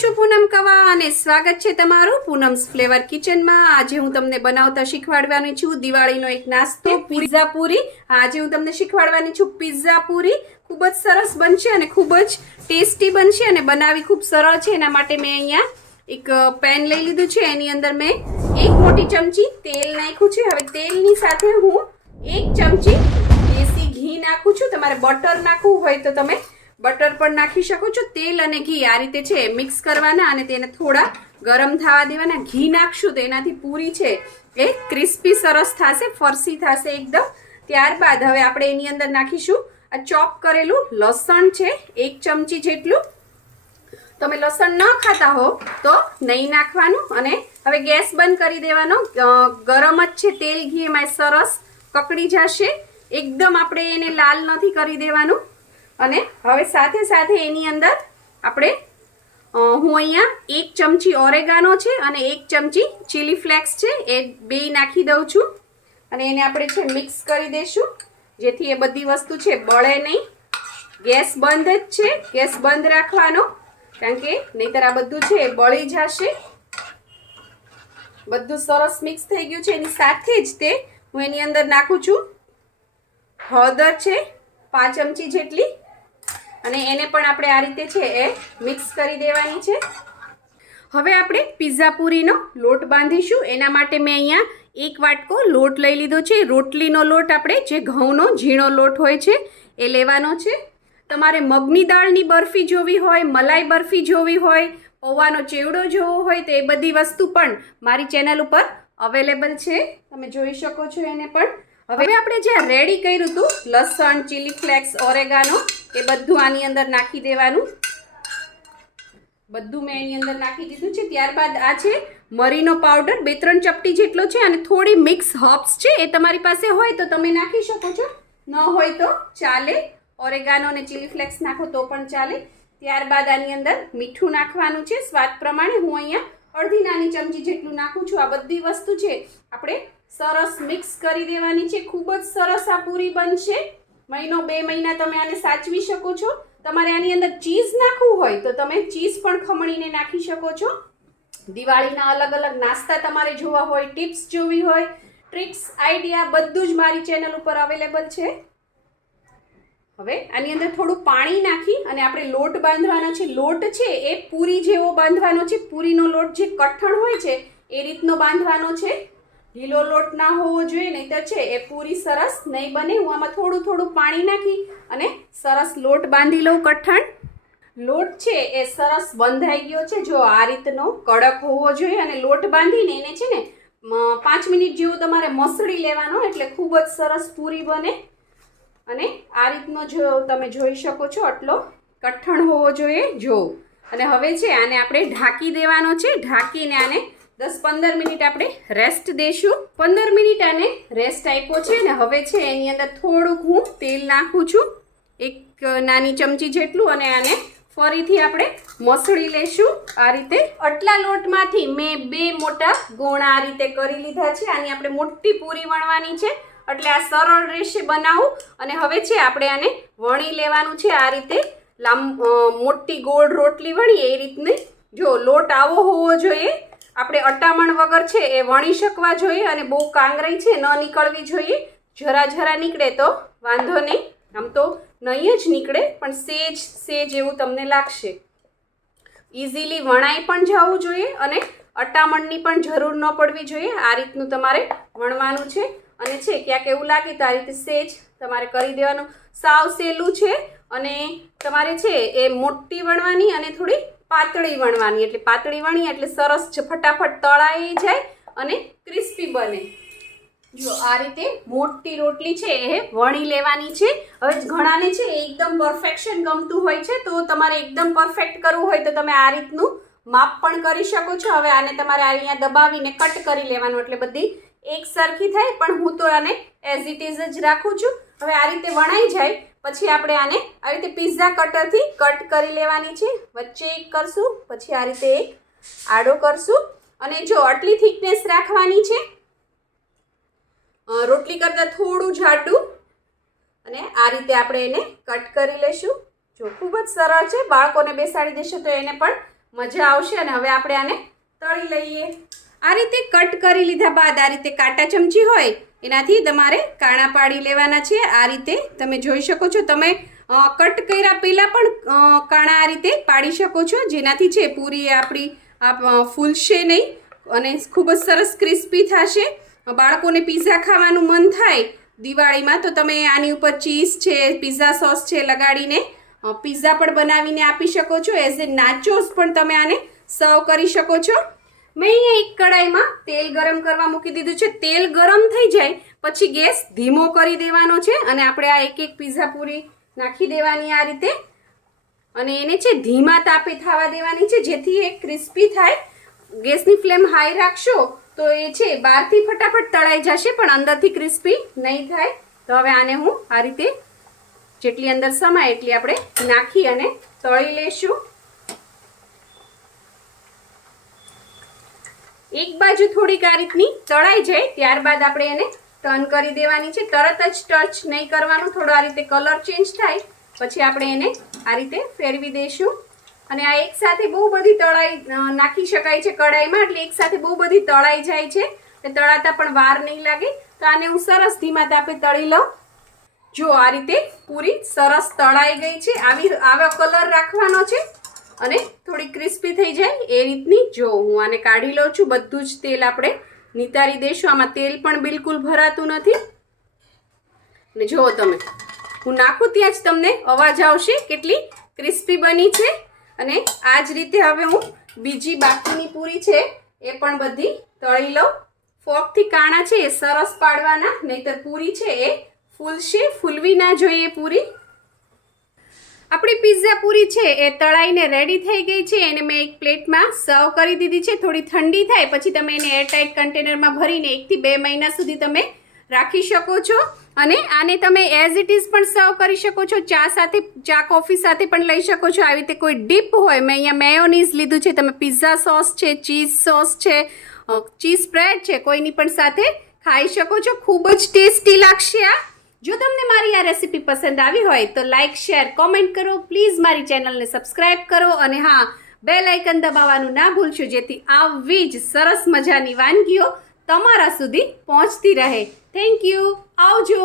છું પૂનમ કવા અને સ્વાગત છે તમારું પૂનમ્સ ફ્લેવર કિચનમાં। આજે હું તમને બનાવતા શીખવાડવાની છું દિવાળીનો એક નાસ્તો પિઝા પૂરી। આજે હું તમને શીખવાડવાની છું પિઝા પૂરી। ખૂબ જ સરસ બનશે અને ખૂબ જ ટેસ્ટી બનશે અને બનાવી ખૂબ સરળ છે। એના માટે મેં અહીંયા એક પેન લઈ લીધું છે। એની અંદર મેં એક મોટી ચમચી તેલ નાખ્યું છે। હવે તેલની સાથે હું એક ચમચી દેશી ઘી નાખું છું। તમારે બટર નાખવું હોય તો તમે બટર પણ નાખી શકો છો। તેલ અને ઘી આ રીતે છે મિક્સ કરવાના અને તેને થોડા ગરમ થવા દેવાના। ઘી નાખશું તો એનાથી પૂરી છે એ ક્રિસ્પી સરસ થશે, ફરસી થશે એકદમ। ત્યારબાદ હવે આપણે એની અંદર નાખીશું આ ચોપ કરેલું લસણ છે, એક ચમચી જેટલું। તમે લસણ ન ખાતા હો તો નહીં નાખવાનું। અને હવે ગેસ બંધ કરી દેવાનો। ગરમ જ છે તેલ, ઘી એમાં સરસ કકડી જશે એકદમ। આપણે એને લાલ નથી કરી દેવાનું। અને હવે સાથે સાથે એની અંદર આપણે હું અહીંયા એક ચમચી ઓરેગાનો છે અને એક ચમચી ચીલી ફ્લેક્સ છે એ બે નાખી દઉં છું। અને એને આપણે છે મિક્સ કરી દઈશું જેથી એ બધી વસ્તુ છે બળે નહીં। ગેસ બંધ જ છે, ગેસ બંધ રાખવાનો કારણ કે નહીંતર આ બધું છે એ બળી જશે। બધું સરસ મિક્સ થઈ ગયું છે। એની સાથે જ તે હું એની અંદર નાખું છું હળદર છે 5 ચમચી જેટલી અને એને પણ આપણે આ રીતે છે એ મિક્સ કરી દેવાની છે। હવે આપણે પિઝા પૂરીનો લોટ બાંધીશું। એના માટે મેં અહીંયા એક વાટકો લોટ લઈ લીધો છે। રોટલીનો લોટ આપણે જે ઘઉંનો ઝીણો લોટ હોય છે એ લેવાનો છે। તમારે મગની દાળની બરફી જોવી હોય, મલાઈ બરફી જોવી હોય, પૌવાનો ચેવડો જોવો હોય તો એ બધી વસ્તુ પણ મારી ચેનલ ઉપર અવેલેબલ છે, તમે જોઈ શકો છો એને પણ। હવે આપણે જે રેડી કર્યું હતું લસણ, ચીલી ફ્લેક્સ, ઓરેગાનો એ બધું આની અંદર નાખી દેવાનું। બધું મેં એની અંદર નાખી દીધું છે। ત્યારબાદ આ છે મરીનો પાવડર 2-3 ચપટી જેટલો છે અને થોડી મિક્સ હર્બ્સ છે એ તમારી પાસે હોય તો તમે નાખી શકો છો, ન હોય તો ચાલે। ઓરેગાનો અને ચીલી ફ્લેક્સ નાખો તો પણ ચાલે। ત્યારબાદ આની અંદર મીઠું નાખવાનું છે સ્વાદ પ્રમાણે। હું અહીંયા અડધી નાની ચમચી જેટલું નાખું છું। આ બધી વસ્તુ છે આપણે સરસ મિક્સ કરી દેવાની છે। ખૂબ જ સરસ આ પૂરી બનશે। 1-2 મહિના તમે આને સાચવી શકો છો। તમારે આની અંદર ચીઝ નાખવું હોય તો તમે ચીઝ પણ ખમણીને નાખી શકો છો। દિવાળીના અલગ અલગ નાસ્તા તમારે જોવા હોય, ટિપ્સ જોવી હોય, ટ્રિક્સ, આઈડિયા બધું જ મારી ચેનલ ઉપર અવેલેબલ છે। હવે આની અંદર થોડું પાણી નાખી અને આપણે લોટ બાંધવાનો છે। લોટ છે એ પૂરી જેવો બાંધવાનો છે। પૂરીનો લોટ જે કઠણ હોય છે એ રીતનો બાંધવાનો છે, ઢીલો લોટ ના હોવો જોઈએ, નહીંતર છે એ પૂરી સરસ નહીં બને। હું આમાં થોડું થોડું પાણી નાખી અને સરસ લોટ બાંધી લઉં કઠણ। લોટ છે એ સરસ બંધાઈ ગયો છે, જો આ રીતનો કડક હોવો જોઈએ। અને લોટ બાંધીને એને છે ને 5 મિનિટ જેવું તમારે મસળી લેવાનો એટલે ખૂબ જ સરસ પૂરી બને। અને આ રીતનો જો તમે જોઈ શકો છો આટલો કઠણ હોવો જોઈએ જો। અને હવે છે આને આપણે ઢાંકી દેવાનો છે। ઢાંકીને આને 10-15 મિનિટ આપણે રેસ્ટ દઈશું। 15 મિનિટ આને રેસ્ટ આપ્યો છે ને હવે છે એની અંદર થોડુંક હું તેલ નાખું છું, એક નાની ચમચી જેટલું, અને આને ફરીથી આપણે મસળી લઈશું આ રીતે। આટલા લોટમાંથી મેં 2 મોટા ગોળા આ રીતે કરી લીધા છે। આની આપણે મોટી પૂરી વણવાની છે એટલે આ સરળ રહેશે બનાવવું। અને હવે છે આપણે આને વણી લેવાનું છે આ રીતે મોટી ગોળ રોટલી વણીએ એ રીતની। જો લોટ આવો હોવો જોઈએ, આપણે અટામણ વગર છે એ વણી શકવા જોઈએ અને બહુ કાંગરાઈ છે ન નીકળવી જોઈએ। જરા જરા નીકળે તો વાંધો નહીં, આમ તો નહીં જ નીકળે પણ સેજ એવું તમને લાગશે। ઇઝીલી વણાઈ પણ જવું જોઈએ અને અટામણની પણ જરૂર ન પડવી જોઈએ। આ રીતનું તમારે વણવાનું છે અને છે ક્યાંક એવું લાગે તો આ રીતે સેજ તમારે કરી દેવાનું। સાવ સહેલું છે અને તમારે છે એ મોટી વણવાની અને થોડી પાતળી વણવાની, એટલે પાતળી વણી એટલે સરસ ફટાફટ તળાઈ જાય અને ક્રિસ્પી બને। જો આ રીતે મોટી રોટલી છે એ વણી લેવાની છે। હવે ઘણાને છે એકદમ પરફેક્શન ગમતું હોય છે તો તમારે એકદમ પરફેક્ટ કરવું હોય તો તમે આ રીતનું માપ પણ કરી શકો છો। હવે આને તમારે અહીંયા દબાવીને કટ કરી લેવાનું એટલે બધી એક સરખી થાય, પણ હું તો આને એઝ ઇટ ઇઝ જ રાખું છું। હવે આ રીતે વણાઈ જાય પછી આપણે આને આ રીતે પિઝા કટરથી કટ કરી લેવાની છે। વચ્ચે એક કરશું, પછી આ રીતે એક આડો કરશું અને જો આટલી થિકનેસ રાખવાની છે, રોટલી કરતાં થોડું જાડું, અને આ રીતે આપણે એને કટ કરી લેશું। જો ખૂબ જ સરળ છે, બાળકોને બેસાડી દેશો તો એને પણ મજા આવશે. અને હવે આપણે આને તળી લઈએ. આ રીતે કટ કરી લીધા બાદ આ રીતે કાંટા ચમચી હોય એનાથી તમારે કાણા પાડી લેવાના છે. આ રીતે તમે જોઈ શકો છો. તમે કટ કર્યા પહેલાં પણ કાણા આ રીતે પાડી શકો છો, જેનાથી છે પૂરી આપણી ફૂલશે નહીં અને ખૂબ જ સરસ ક્રિસ્પી થશે. બાળકોને પીઝા ખાવાનું મન થાય દિવાળીમાં તો તમે આની ઉપર ચીઝ છે, પીઝા સોસ છે લગાડીને પીઝા પણ બનાવીને આપી શકો છો. એઝ એ નાચોસ પણ તમે આને સર્વ કરી શકો છો. મેં અહીંયા એક કડાઈમાં તેલ ગરમ કરવા મૂકી દીધું છે. તેલ ગરમ થઈ જાય પછી ગેસ ધીમો કરી દેવાનો છે અને આપણે આ એક પીઝા પૂરી નાખી દેવાની આ રીતે અને એને છે ધીમા તાપે થવા દેવાની છે, જેથી એ ક્રિસ્પી થાય. ગેસની ફ્લેમ હાઈ રાખશો તો એ છે બહારથી ફટાફટ તળાઈ જશે પણ અંદરથી ક્રિસ્પી નહીં થાય. તો હવે આને હું આ રીતે જેટલી અંદર સમાય એટલી આપણે નાખી અને તળી લેશું. એક બાજુ થોડીક આ રીતની તળાઈ જાય ત્યારબાદ આપણે એને ટર્ન કરી દેવાની છે. તરત જ ટચ નહીં કરવાનું, થોડો આ રીતે કલર ચેન્જ થાય પછી આપણે એને આ રીતે ફેરવી દઈશું. અને આ એકસાથે બહુ બધી તળાઈ નાખી શકાય છે કડાઈમાં, એટલે એકસાથે બહુ બધી તળાઈ જાય છે, એટલે તળાતા પણ વાર નહીં લાગે. તો આને હું સરસ ધીમા તાપે તળી લઉં. જો આ રીતે પૂરી સરસ તળાઈ ગઈ છે. આવા કલર રાખવાનો છે અને થોડી ક્રિસ્પી થઈ જાય એ રીતની. જો હું આને કાઢી લઉં છું. બધું જ તેલ આપણે નિતારી દઈશું. આમાં તેલ પણ બિલકુલ ભરાતું નથી. અને જુઓ તમે, હું નાખું ત્યાં જ તમને અવાજ આવશે કેટલી ક્રિસ્પી બની છે. અને આ જ રીતે હવે હું બીજી બાકીની પૂરી છે એ પણ બધી તળી લઉં. ફોર્કથી કાણા છે એ સરસ પાડવાના, નહીંતર પૂરી છે એ ફૂલશે, ફૂલવી ના જોઈએ પૂરી. આપણી પિઝા પૂરી છે એ તળાઈને રેડી થઈ ગઈ છે. એને મેં એક પ્લેટમાં સર્વ કરી દીધી છે. થોડી ઠંડી થાય પછી તમે એને એરટાઇટ કન્ટેનરમાં ભરીને 1 થી 2 મહિના સુધી તમે રાખી શકો છો. અને આને તમે એઝ ઇટ ઇઝ પણ સર્વ કરી શકો છો. ચા સાથે, ચા કોફી સાથે પણ લઈ શકો છો. આવી રીતે કોઈ ડીપ હોય, મેં અહીંયા મેયોનીઝ લીધું છે, તમે પિઝા સોસ છે, ચીઝ સોસ છે, ચીઝ સ્પ્રેડ છે, કોઈની પણ સાથે ખાઈ શકો છો. ખૂબ જ ટેસ્ટી લાગશે આ. જો તમને મારી આ રેસીપી પસંદ આવી હોય તો લાઇક, શેર, કોમેન્ટ કરો. પ્લીઝ મારી ચેનલને સબસ્ક્રાઈબ કરો અને હા, બેલ આઇકન દબાવવાનું ના ભૂલશો, જેથી આવી જ સરસ મજાની વાનગીઓ તમારા સુધી પહોંચતી રહે. Thank you. આવજો.